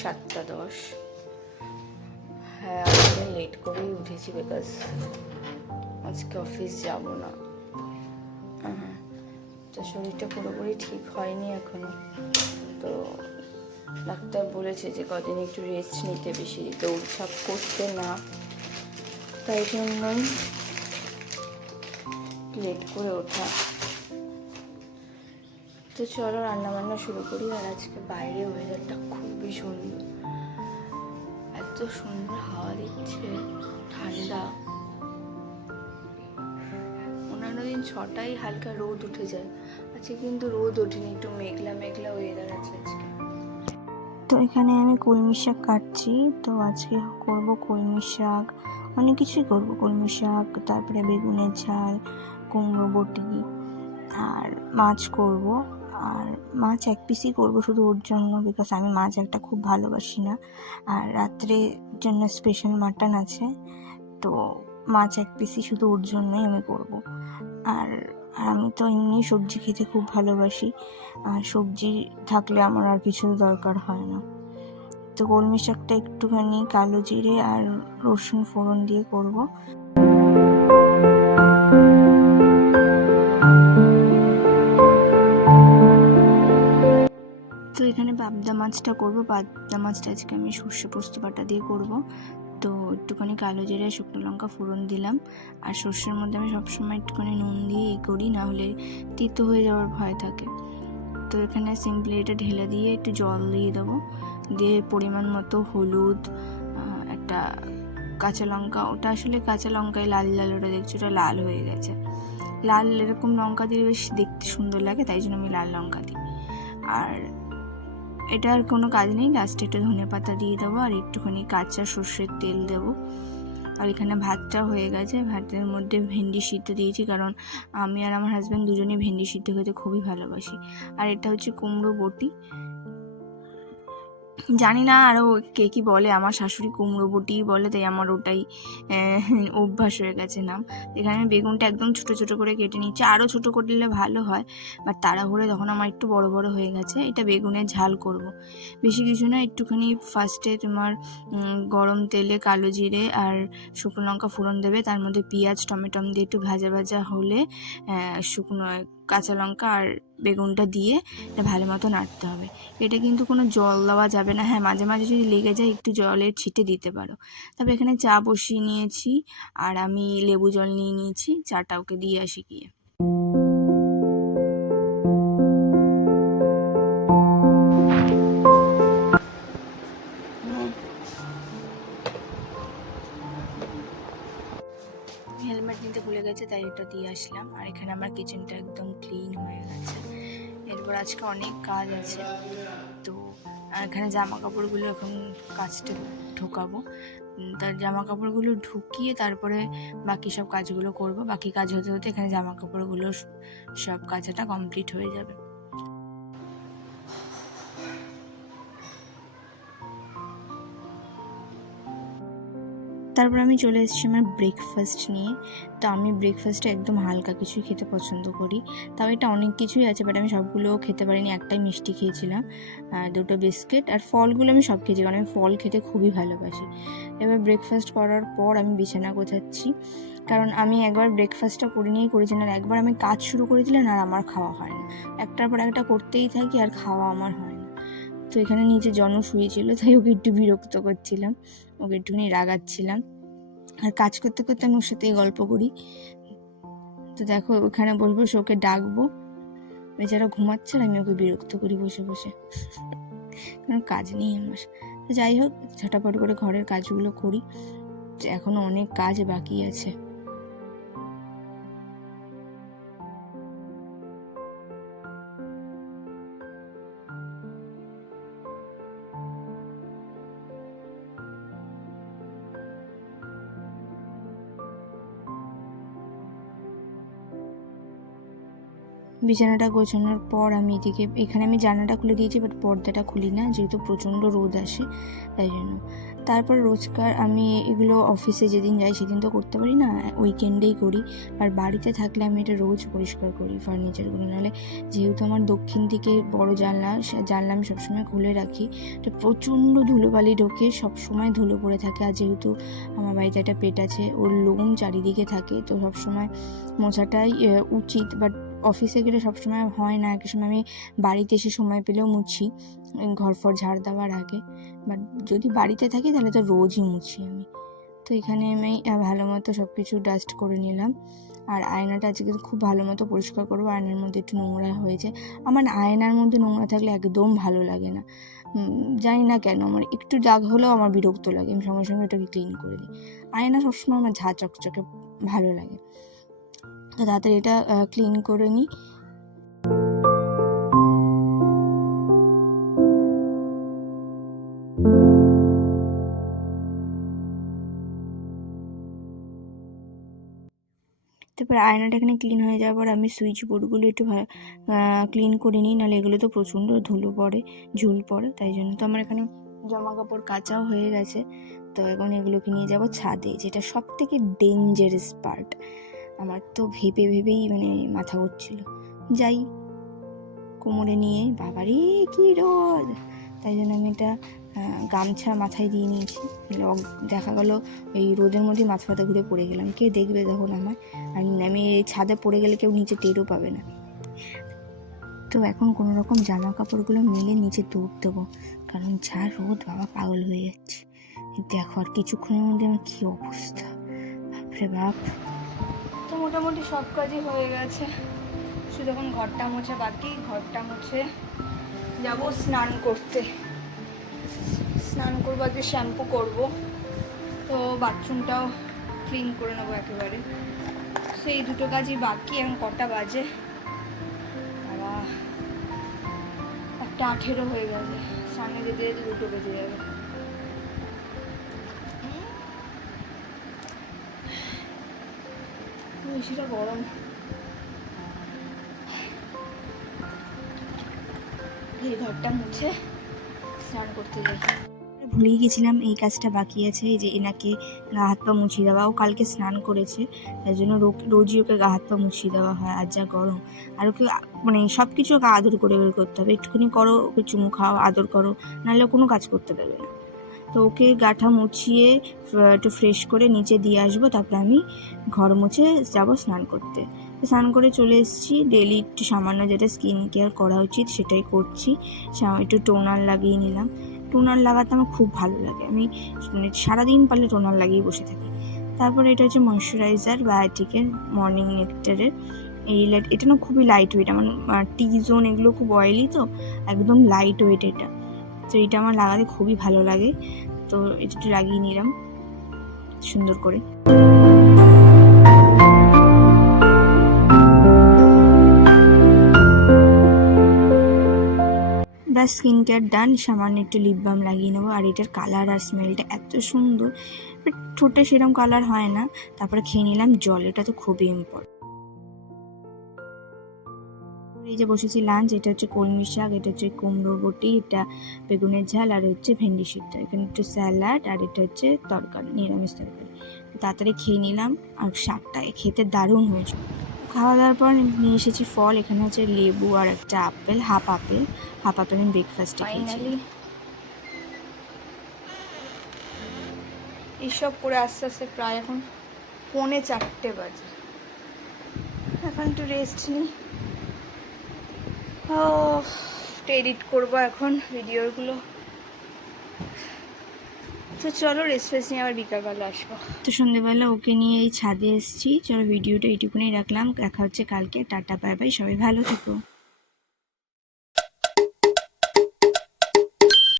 7:10। হ্যাঁ, আজকে লেট করেই উঠেছি বিকজ আজকে অফিস যাব না। তো শরীরটা পুরোপুরি ঠিক হয়নি এখনো, তো ডাক্তার বলেছে যে কদিন একটু রেস্ট নিতে, বেশি দৌড়ঝাঁপ করতে না, তাই জন্যই লেট করে ওঠা। তো চলো রান্নাবান্না শুরু করি। আর আজকে বাইরে ওয়েদারটা খুবই সুন্দর, এত সুন্দর হাওয়া দিচ্ছে, ঠান্ডা। অন্যান্য দিন 6টায় হালকা রোদ উঠে যায়, আজকে কিন্তু রোদ ওঠেনি, একটু মেঘলা মেঘলা ওয়েদার আছে আজকে। তো এখানে আমি কলমি শাক কাটছি। তো আজকে করব কলমি শাক, অনেক কিছুই করব, কলমি শাক, তারপরে বেগুনের ঝাল, কুমড়ো বটি, আর মাছ করব। আর মাছ এক পিসই করব শুধু ওর জন্য, বিকজ আমি মাছ একটা খুব ভালোবাসি না। আর রাত্রের জন্য স্পেশাল মাটন আছে, তো মাছ এক পিসই শুধু ওর জন্যই আমি করব। আর আমি তো এমনি সবজি খেতে খুব ভালোবাসি, আর সবজি থাকলে আমার আর কিছু দরকার হয় না। তো কলমি শাকটা একটুখানি কালো জিরে আর রসুন ফোড়ন দিয়ে করব। তো এখানে পাবদা মাছটা করব। পাবদা মাছটা আজকে আমি সর্ষে পোস্ত বাটা দিয়ে করব। তো একটুখানি কালো জিরে শুকনো লঙ্কা ফোড়ন দিলাম। আর সর্ষের মধ্যে আমি সবসময় একটুখানি নুন দিয়ে করি, না হলে তিতো হয়ে যাওয়ার ভয় থাকে। তো এখানে সিম্পলি এটা ঢেলে দিয়ে একটু জল দিয়ে দেবো, দিয়ে পরিমাণ মতো হলুদ, একটা কাঁচা লঙ্কা, ওটা আসলে কাঁচা লঙ্কায় লাল লাল, ওটা দেখছি ওটা লাল হয়ে গেছে। লাল এরকম লঙ্কা দিয়ে বেশ দেখতে সুন্দর লাগে, তাই জন্য আমি লাল লঙ্কা দিই। আর এটা আর কোনো কাজ নেই, লাস্টে একটু ধনে পাতা দিয়ে দেবো আর একটুখানি কাঁচা সর্ষের তেল দেবো। আর এখানে ভাতটা হয়ে গেছে, ভাতের মধ্যে ভেন্ডি সিদ্ধ দিয়েছি, কারণ আমি আর আমার হাজব্যান্ড দুজনেই ভেন্ডি সিদ্ধ খেতে খুবই ভালোবাসি। আর এটা হচ্ছে কুমড়ো বটি। জানি না আরও কে কী বলে, আমার শাশুড়ি কুমড়ো বটিই বলে, তাই আমার ওটাই অভ্যাস হয়ে গেছে নাম। এখানে আমি বেগুনটা একদম ছোটো ছোটো করে কেটে নিচ্ছি, আরও ছোটো করলে ভালো হয়, বাট তাড়াহুড়ো তখন আমার একটু বড় বড় হয়ে গেছে। এটা বেগুনের ঝাল করব, বেশি কিছু না, একটুখানি ফার্স্টে তোমার গরম তেলে কালো জিরে আর শুকনো লঙ্কা ফোড়ন দেবে, তার মধ্যে পেঁয়াজ টমেটো দিয়ে একটু ভাজা ভাজা হলে শুকনো কাঁচা লঙ্কা আর বেগুনটা দিয়ে এটা ভালো মতো নাড়তে হবে। এটা কিন্তু কোনো জল দেওয়া যাবে না, হ্যাঁ মাঝে মাঝে যদি লেগে যায় একটু জলের ছিটে দিতে পারো। তারপর এখানে চা বসিয়ে নিয়েছি, আর আমি লেবু জল নিয়ে নিয়েছি, চাটা ওকে দিয়ে আসি গিয়ে। হেলমেট নিতে ভুলে গেছে, তাই এটা দিয়ে আসলাম। আর এখানে আমার কিচেনটা একদম ক্লিন হয়ে গেছে। এরপর আজকে অনেক কাজ আছে, তো এখানে জামা কাপড়গুলো এখন কাচতে ঢোকাবো। তার জামা কাপড়গুলো ঢুকিয়ে তারপরে বাকি সব কাজগুলো করব। বাকি কাজ হতে হতে এখানে জামা কাপড়গুলো সব কাজটা কমপ্লিট হয়ে যাবে। তারপর আমি চলে এসেছি আমার ব্রেকফাস্ট নিয়ে। তো আমি ব্রেকফাস্টে একদম হালকা কিছুই খেতে পছন্দ করি, তাও এটা অনেক কিছুই আছে, বাট আমি সবগুলোও খেতে পারিনি, একটাই মিষ্টি খেয়েছিলাম, 2টো বিস্কিট, আর ফলগুলো আমি সব খেয়েছি, কারণ আমি ফল খেতে খুবই ভালোবাসি। এবার ব্রেকফাস্ট করার পর আমি বিছানা গোছাচ্ছি, কারণ আমি একবার ব্রেকফাস্টটা করে নিয়েই করেছিলাম, আর একবার আমি কাজ শুরু করেছিলাম আর আমার খাওয়া হয় না, একটার পর একটা করতেই থাকি আর খাওয়া আমার হয় না। তো এখানে নিচে জন শুয়েছিল, তাই ওকে একটু বিরক্ত করছিলাম, ওকে একটুখানি রাগাচ্ছিলাম, আর কাজ করতে করতে আমি ওর সাথেই গল্প করি। তো দেখো ওখানে বসে বসে ওকে ডাকবো, বেচারা ঘুমাচ্ছে আর আমি ওকে বিরক্ত করি বসে বসে, কারণ কাজ নেই আমার। তো যাই হোক, ঝটাপট করে ঘরের কাজগুলো করি, এখনো অনেক কাজ বাকি আছে। বিছানাটা গোছানোর পর আমি এখানে আমি জানালাটা খুলে দিয়েছি, বাট পর্দাটা খুলি না যেহেতু প্রচণ্ড রোদ আসে, তাই জন্য। তারপর রোজকার আমি এগুলো অফিসে যেদিন যাই সেদিন তো করতে পারি না, উইকেন্ডেই করি। আর বাড়িতে থাকলে আমি এটা রোজ পরিষ্কার করি ফার্নিচারগুলো। নাহলে যেহেতু আমার দক্ষিণ দিকে বড় জানলা আমি সবসময় খুলে রাখি, তো প্রচণ্ড ধুলোবালি ঢোকে, সবসময় ধুলো পড়ে থাকে। আর যেহেতু আমার বাড়িতে একটা পেট আছে, ওর লোম চারিদিকে থাকে, তো সবসময় মোছাটাই উচিত। বাট অফিসে গেলে সবসময় হয় না, একটা সময় আমি বাড়িতে এসে সময় পেলেও মুছি ঘর ফর ঝাড় দেওয়ার আগে। বাট যদি বাড়িতে থাকি তাহলে তো রোজই মুছি আমি। তো এখানে আমি ভালো মতো সব কিছু ডাস্ট করে নিলাম। আর আয়নাটা আজকে খুব ভালো মতো পরিষ্কার করবো। আয়নার মধ্যে একটু নোংরা হয়েছে। আমার আয়নার মধ্যে নোংরা থাকলে একদম ভালো লাগে না, জানি না কেন। আমার একটু দাগ হলেও আমার বিরক্ত লাগে, আমি সঙ্গে সঙ্গে এটাকে ক্লিন করে দিই। আয়না সবসময় আমার ঝাঁ চকচকে ভালো লাগে, তো তাড়াতাড়ি এটা ক্লিন করে নিই। তারপর আয়নাটা এখানে ক্লিন হয়ে যাওয়ার পর আমি সুইচ বোর্ডগুলো একটু ক্লিন করে নিই, নাহলে এগুলো তো প্রচণ্ড ঝুল পড়ে, তাই জন্য। তো আমার এখানে জামা কাপড় কাচাও হয়ে গেছে, তো এখন এগুলোকে নিয়ে যাব ছাদে, যেটা সব থেকে ডেঞ্জারাস পার্ট। আমার তো ভেবেই মানে মাথা ঘুরছিল। যাই কোমরে নিয়ে, বাবারে কি রোদ, তাই জন্য আমি একটা গামছা মাথায় দিয়ে নিয়েছি। দেখা গেল এই রোদের মধ্যে মাথা ঘুরে পড়ে গেলাম, কে দেখবে তখন আমার? আর আমি এই ছাদে পড়ে গেলে কেউ নিচে টেরও পাবে না। তো এখন কোনো রকম জামা কাপড়গুলো মেলে নিচে দৌড় দেবো, কারণ যা রোদ, বাবা পাগল হয়ে যাচ্ছে। দেখো আর কিছুক্ষণের মধ্যে আমার কী অবস্থা, বাপরে বাপ। তো মোটামুটি সব কাজই হয়ে গেছে, শুধু এখন ঘরটা মোছা বাকি। ঘরটা মুছে যাবো স্নান করতে। স্নান করবো, আজকে শ্যাম্পু করবো, তো বাথরুমটাও ক্লিন করে নেবো একেবারে। সেই দুটো কাজই বাকি। এখন কটা বাজে? 1:18 হয়ে গেছে। সামনে যেতে যেতে 2টো বেজে যাবে। বেশিটা গরম। এই ঘরটা মুছে স্নান করতে যাই। ভুলেই গেছিলাম এই কাজটা বাকি আছে, এই যে এনাকে গা হাত পা মুছিয়ে দেওয়া। ও কালকে স্নান করেছে, তাই জন্য রোজই ওকে গা হাত পা মুছিয়ে দেওয়া হয়। আর যা গরম, আর ওকে মানে সব কিছু ওকে আদর করে বের করতে হবে। একটুখানি করো, ওকে চুমু খাও, আদর করো, নাহলে কোনো কাজ করতে পারবে না। তো ওকে গাঠা মুছিয়ে একটু ফ্রেশ করে নিচে দিয়ে আসবো, তারপরে আমি ঘর মুছে যাবো স্নান করতে। স্নান করে চলে এসেছি। ডেলি একটু সামান্য যেটা স্কিন কেয়ার করা উচিত সেটাই করছি। একটু টোনার লাগিয়ে নিলাম। টোনার লাগাতে আমার খুব ভালো লাগে, আমি মানে সারাদিন পারলে টোনার লাগিয়ে বসে থাকি। তারপরে এটা হচ্ছে ময়শ্চারাইজার বায়োটিকের মর্নিং নেক্টারের। এটা না খুবই লাইট ওয়েট। আমার টি জোন এগুলো খুব অয়েলি, তো একদম লাইট ওয়েট এটা। তো এটা আমার লাগাতে খুবই ভালো লাগে, তো এটা একটু লাগিয়ে নিলাম সুন্দর করে। ব্যাস স্কিন কেয়ার ডান। সামান্য একটু লিপ বাম লাগিয়ে নেবো। আর এটার কালার আর স্মেলটা এত সুন্দর, বাট ঠোঁটে সেরকম কালার হয় না। তারপরে খেয়ে নিলাম জল, এটা তো খুবই ইম্পর্টেন্ট। এই যে বসেছি লাঞ্চ, এটা হচ্ছে কলমি শাক, এটা হচ্ছে কুমড়ো বটি, এটা বেগুনের ঝাল, আর হচ্ছে ভেন্ডি সিদ্ধ, এখানে একটু স্যালাড, আর এটা হচ্ছে তরকারি, নিরামিষ তরকারি। তাড়াতাড়ি খেয়ে নিলাম, আর শাকটা খেতে দারুণ হয়েছে। খাওয়া দাওয়ার পর নিয়ে এসেছি ফল, এখানে হচ্ছে লেবু আর একটা আপেল, হাফ আপেল আমি ব্রেকফাস্টে খেয়েছি। এইসব করে আস্তে আস্তে প্রায় এখন 3:45 বাজে। এখন একটু রেস্ট নিই, এডিট করবো এখন ভিডিওগুলো। তো চলো রেস্ট নিয়ে আবার বিকালবেলা আসবো। তো সন্ধ্যেবেলা ওকে নিয়ে এই ছাদে এসেছি। চলো ভিডিওটা এইটুকুনি রাখলাম, দেখা হচ্ছে কালকে। টাটা বাই বাই, সবাই ভালো থেকো।